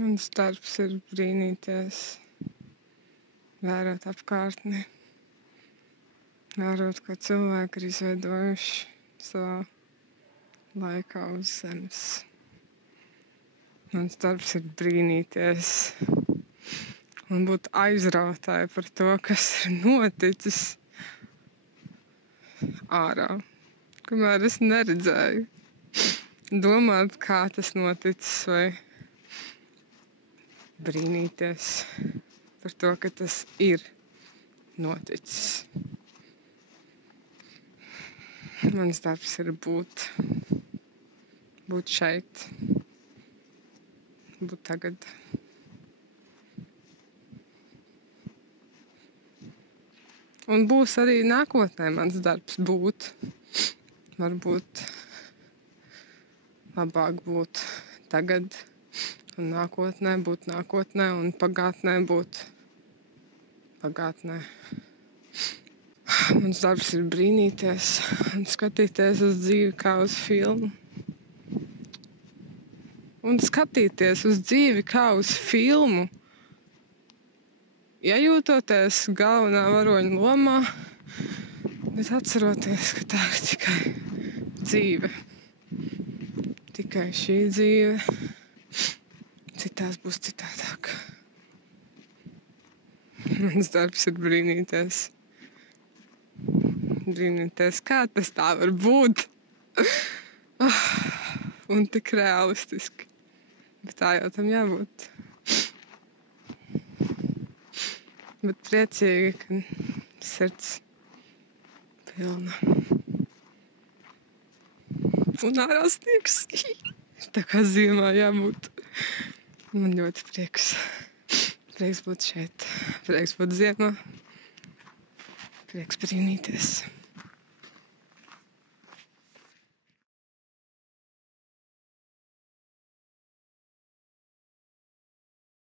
Mans darbs ir brīnīties, vērot apkārtni, vērot, ko cilvēki ir izveidojuši savā laikā uz zemes. Mans darbs ir brīnīties un būt aizrautāji par to, kas ir noticis ārā, kamēr es neredzēju. Domāt, kā tas noticis, vai brīnīties par to, ka tas ir noticis. Mans darbs ir būt šeit, būt tagad. Un būs arī nākotnē mans darbs būt. Varbūt labāk būt tagad un nākotnē būt nākotnē un pagātnē būt pagātnē. Mans darbs ir brīnīties un skatīties uz dzīvi kā uz filmu. Un skatīties uz dzīvi kā uz filmu, iejūtoties galvenā varoņa lomā, bet atceroties, ka tā ir tikai dzīve. Tikai šī dzīve, citās būs citādāk. Mans darbs ir brīnīties. Brīnīties, kā tas tā var būt. Un tik realistiski. Bet tā jau tam jābūt. Bet priecīgi, ka sirds pilna. Un ārā sniegs. Tā kā ziemā jābūt. Man ļoti prieks. Prieks būt šeit. Prieks būt ziemā. Prieks brīnīties.